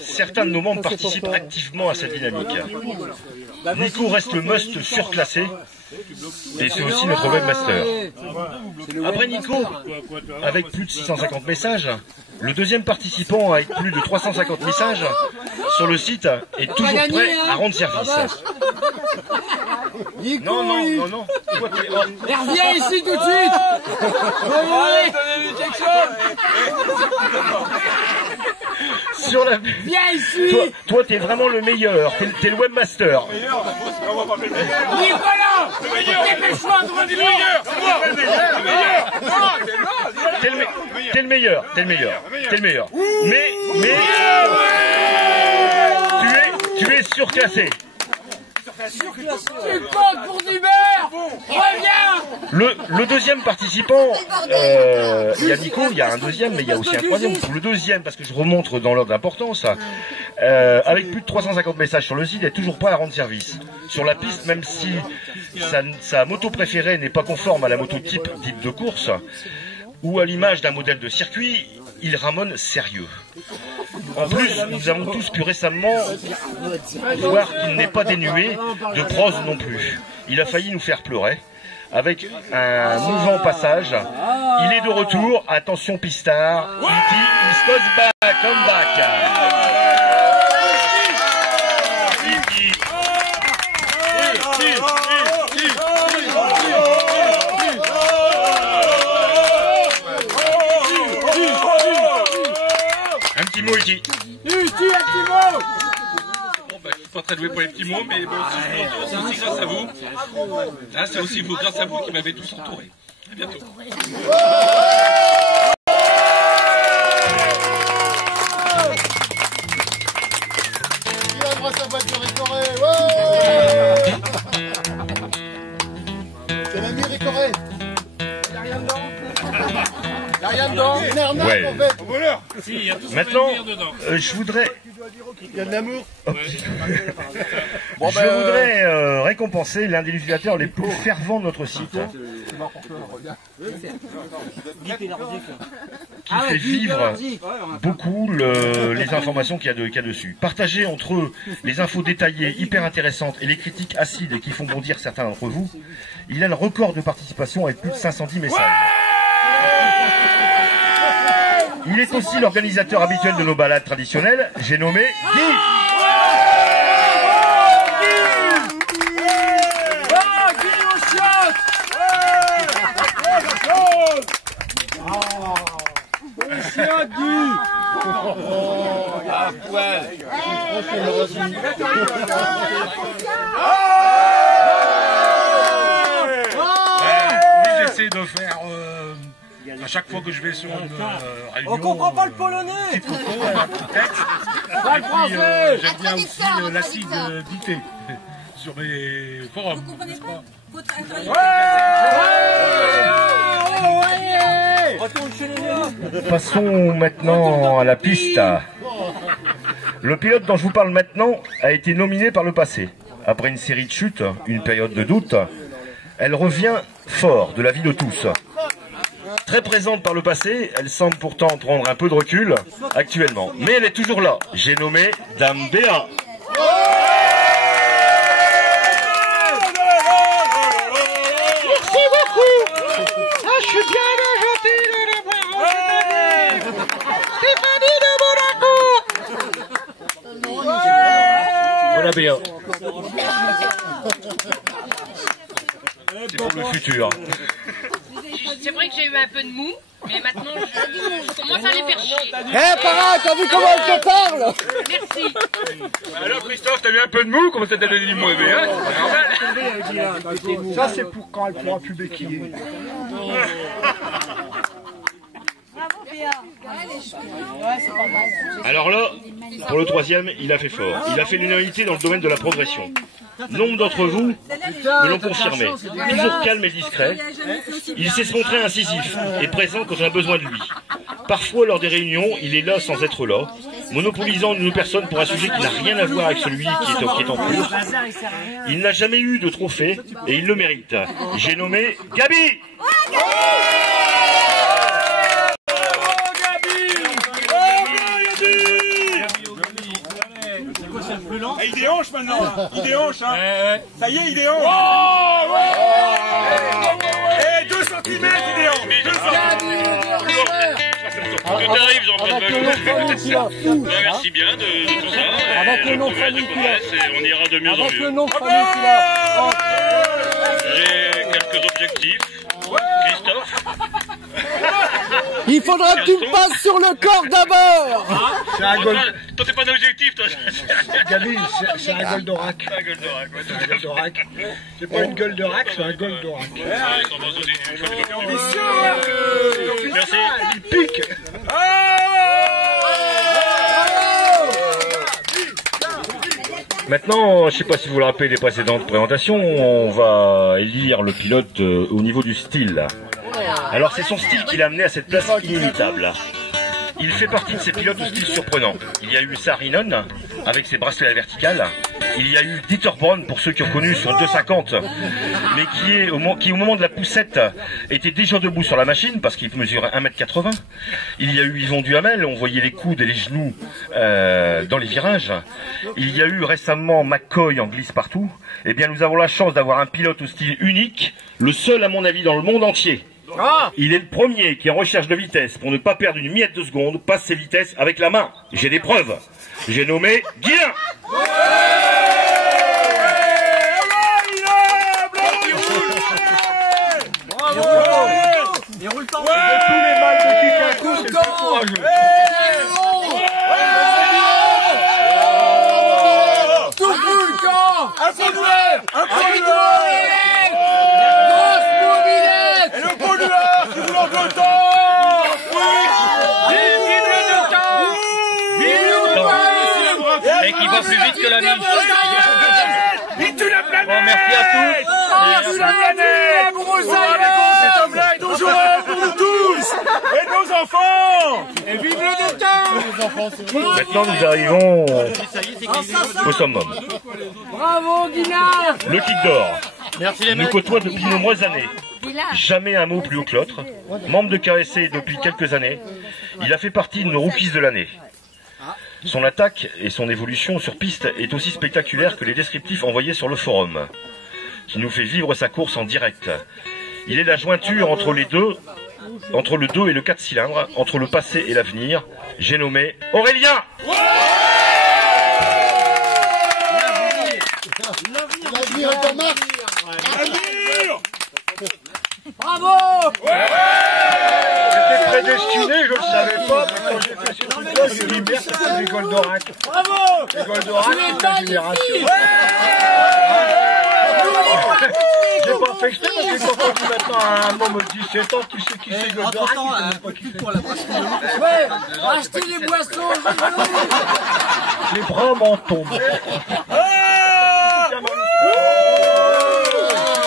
Certains de nos membres participent activement à cette dynamique. Nico reste le must surclassé, et c'est aussi notre webmaster. Après Nico, avec plus de 650 messages, le deuxième participant avec plus de 350 messages sur le site est toujours prêt à rendre service. Non. Reviens ici tout de suite. Sur la... Viens ici. Toi t'es vraiment le meilleur, t'es le webmaster. Nicolas, dépêche-toi de revenir. T'es le meilleur. Mais tu es surclassé. Tu comptes pour du beurre. Reviens. Le deuxième participant, il y a Nico, il y a un deuxième, mais il y a aussi un troisième. Le deuxième, parce que je remonte dans l'ordre d'importance, avec plus de 350 messages sur le site, il est toujours prêt à rendre service. Sur la piste, même si sa moto préférée n'est pas conforme à la moto type dite de course, ou à l'image d'un modèle de circuit, il ramone sérieux. En plus, nous avons tous pu récemment voir qu'il n'est pas dénué de prose non plus. Il a failli nous faire pleurer. Avec un mouvant passage, il est de retour. Attention pistard, il goes back, come back. Un petit mot, Iti. Un petit mot. Je suis pas très doué pour les petits mots, mais bon, si je m'entoure, c'est aussi grâce à vous. Hein, c'est aussi grâce à vous qui m'avez tous entouré. À bientôt. Il ouvre sa voiture Récoré. C'est l'ami Récoré. Il n'y a rien dedans. Il n'y a rien dedans. C'est une arnaque Ouais. en fait. Si, il y a tout Maintenant, ça dedans. je voudrais... Il y a de l'amour. Je voudrais récompenser l'un des utilisateurs les plus fervents de notre site, qui fait vivre beaucoup les informations qu'il y a dessus. Partager entre eux les infos détaillées, hyper intéressantes et les critiques acides qui font bondir certains d'entre vous, il a le record de participation avec plus de 510 messages. Il est aussi l'organisateur habituel de nos balades traditionnelles, j'ai nommé Guy. J'essaie de faire à chaque fois que je vais sur une réunion. On comprend pas le polonais. Petit coco, un petit texte. Et puis j'aime bien aussi l'acide d'IT sur mes forums, n'est-ce pas? Passons maintenant à la piste. Le pilote dont je vous parle maintenant a été nominé par le passé. Après une série de chutes, une période de doute, elle revient fort de la vie de tous. Très présente par le passé, elle semble pourtant prendre un peu de recul actuellement. Mais elle est toujours là. J'ai nommé Dame Béa. Merci beaucoup. Ah, je suis bien gentil de l'avoir rencontré. Stéphanie de Monaco. Voilà Béa. C'est pour le futur. C'est vrai que j'ai eu un peu de mou, mais maintenant je commence à les faire chier. Para, t'as vu comment elle te parle? Merci. Alors Christophe, t'as eu un peu de mou? Comment ça t'a donné du mou? Hein? C'est normal. Ça c'est pour quand elle pourra plus béquiller. Alors là, pour le troisième, il a fait fort. Il a fait l'unanimité dans le domaine de la progression. Nombre d'entre vous me l'ont confirmé. Toujours calme et discret, il sait se montrer incisif et présent quand on a besoin de lui. Parfois, lors des réunions, il est là sans être là, monopolisant une personne pour un sujet qui n'a rien à voir avec celui qui est en cours. Il n'a jamais eu de trophée et il le mérite. J'ai nommé Gabi. Et il déhanche maintenant, là. Il déhanche, hein. Ça y est, il déhanche. Et 2 cm, il déhanche. 2 cm. Quand t'arrives, Jean-François Joux. Merci bien de tout ça. Avec le nom de Progresse, famille qu'il a. et on ira de mieux en Avec le mieux. nom de famille qu'il a. J'ai quelques objectifs. Christophe, Il faudra que tu me passes sur le corps d'abord. C'est un toi t'es pas un objectif, toi. Gabi, c'est un Goldorak. Un Goldorak, ouais, tout à fait. Goldorak. C'est pas une gueule de rack, c'est un Goldorak. Merci. Il pique. Maintenant, je ne sais pas si vous vous rappelez des précédentes présentations, on va élire le pilote au niveau du style. Alors c'est son style qui l'a amené à cette place inimitable. Il fait partie de ces pilotes au style surprenant. Il y a eu Saarinen avec ses bracelets à la verticale. Il y a eu Dieter Braun, pour ceux qui ont connu son 250, mais qui au moment de la poussette était déjà debout sur la machine parce qu'il mesurait 1,80 m. Il y a eu Yvon Duhamel, on voyait les coudes et les genoux dans les virages. Il y a eu récemment McCoy en glisse partout. Eh bien nous avons la chance d'avoir un pilote au style unique, le seul à mon avis dans le monde entier. Il est le premier qui, en recherche de vitesse, pour ne pas perdre une miette de seconde, passe ses vitesses avec la main. J'ai des preuves. J'ai nommé Guillain. Bravo. Il roule pas. De tous les mâles de Kikakou, c'est le plus courageux. Tout le camp. Un pollueur. Un pollueur. Et le pollueur qui vous l'envoie le temps. Et qui va plus vite que la nuit. Il tue la planète. Bon, merci à tous. Il tue la planète. Cet homme-là est dangereux pour nous tous. Et nos enfants. Et vive le détente. Maintenant nous arrivons au summum. Bravo, Guinard. Le Kick d'Or nous côtoie depuis de nombreuses années. Jamais un mot plus haut que l'autre. Membre de KSC depuis quelques années, il a fait partie de nos rookies de l'année. Son attaque et son évolution sur piste est aussi spectaculaire que les descriptifs envoyés sur le forum, qui nous fait vivre sa course en direct. Il est la jointure entre les deux, entre le 2 et le 4 cylindres, entre le passé et l'avenir. J'ai nommé Aurélien. L'avenir est en marche. Bravo. J'étais prédestiné, je ne le savais pas, mais quand j'ai fait ce truc-là, j'ai dit merde, c'est des Goldorak. Bravo. Les Goldorak, c'est la génération. J'ai pas fait exprès parce que quand on dit maintenant à un homme de 17 ans, tu sais qui c'est Goldorak, il ne sait pas qui c'est. Ouais, achetez les boissons. Les bras m'en tombent. Tu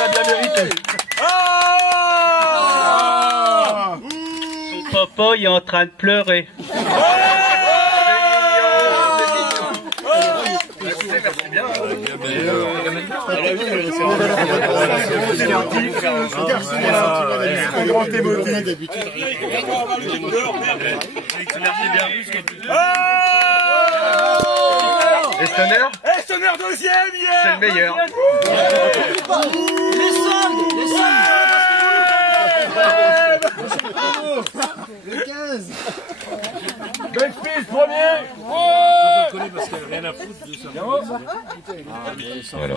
l'as bien mérité. Son papa il est en train de pleurer. Merci bien. Estoner? Estoner deuxième hier. C'est le meilleur. Les soldes. Les 15. Golfis premier. Voilà.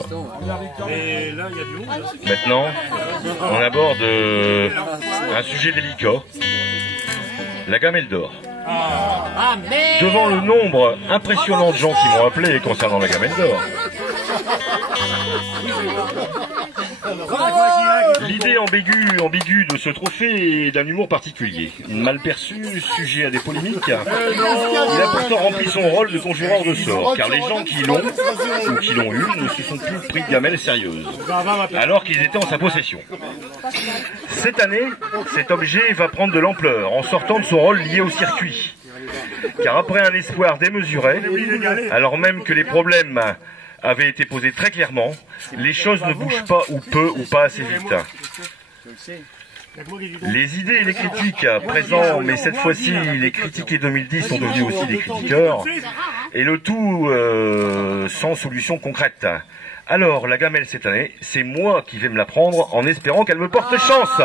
Maintenant, on aborde un sujet délicat, la gamelle d'or. Devant le nombre impressionnant de gens qui m'ont appelé concernant la gamelle d'or, l'idée ambiguë de ce trophée est d'un humour particulier. Mal perçu, sujet à des polémiques, il a pourtant rempli son rôle de conjureur de sort, car les gens qui l'ont, ou qui l'ont eu, ne se sont plus pris de gamelle sérieuse, alors qu'ils étaient en sa possession. Cette année, cet objet va prendre de l'ampleur en sortant de son rôle lié au circuit. Car après un espoir démesuré, alors même que les problèmes avaient été posés très clairement, les choses ne bougent pas ou peu ou pas assez vite. Les idées et les critiques présents, mais cette fois-ci, les critiqués 2010 sont devenus aussi des critiqueurs, et le tout sans solution concrète. Alors, la gamelle cette année, c'est moi qui vais me la prendre en espérant qu'elle me porte chance.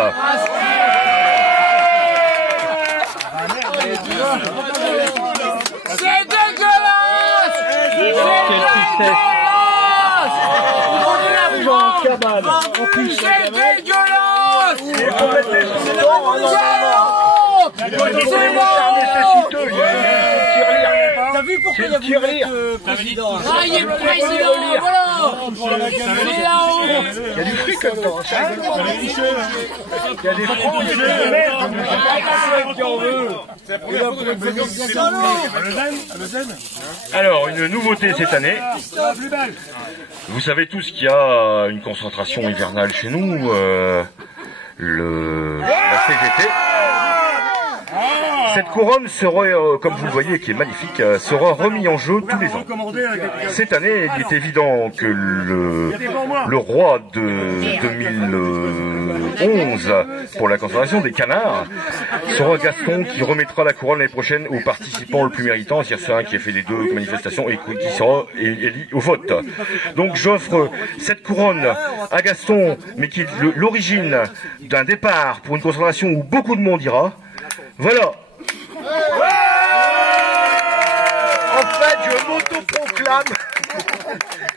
C'est dégueulasse! Quelle tristesse! C'est dégueulasse! T'as vu pourquoi il a voulu être président? Ah, il est président, voilà! C'est la honte! Il y a du fric là-dedans. Il y a des francs, il y a des Alors, une nouveauté cette année. Vous savez tous qu'il y a une concentration hivernale chez nous, la CGT. Cette couronne sera, comme vous le voyez, qui est magnifique, sera remis en jeu tous les ans. Cette année, il est évident que le roi de 2011 pour la conservation des canards sera Gaston, qui remettra la couronne l'année prochaine aux participants le plus méritant, c'est-à-dire celui qui a fait les 2 manifestations et qui sera élu au vote. Donc j'offre cette couronne à Gaston, mais qui est l'origine d'un départ pour une concentration où beaucoup de monde ira. Voilà. En fait, je m'autoproclame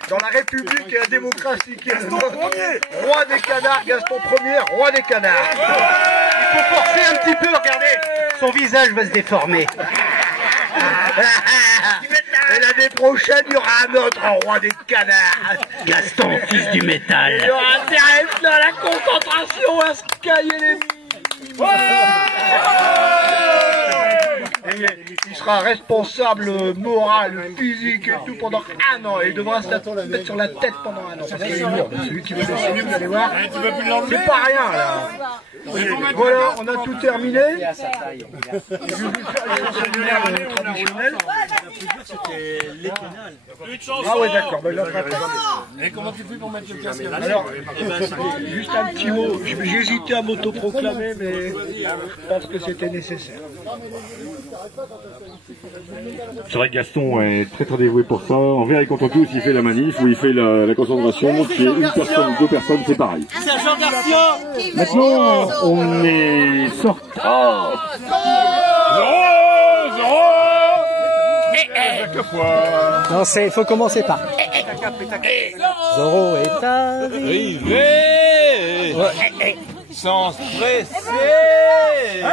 dans la République et la démocratie. Gaston Ier, roi des canards, Gaston Ier, roi des canards. Il faut forcer un petit peu, regardez, son visage va se déformer. Et l'année prochaine, il y aura un autre roi des canards. Gaston, fils du métal. Il y aura intérêt à la concentration à se cailler les... Et il sera responsable moral, physique et tout pendant 1 an. Et il devra se mettre sur la tête pendant 1 an. Parce qu'il est lourd. Celui qui veut descendre, vous allez voir. C'est pas rien là. Voilà, on a tout terminé. Je vais vous faire les séminaires traditionnels. Ah ouais, d'accord. Et comment tu fais pour mettre le casque? Alors, juste un petit mot. J'ai hésité à m'autoproclamer, mais je pense que c'était nécessaire. C'est vrai que Gaston est très dévoué pour ça. Envers et contre tous, il fait la manif ou il fait la concentration. Donc, une personne ou 2 personnes, c'est pareil. Sergent Garcia! Maintenant, on est sorti. Oh Non, il faut commencer par. Zorro est arrivé. Sans stresser.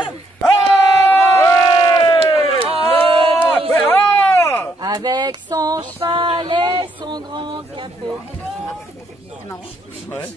Avec son cheval et son grand capot. Non. Ouais.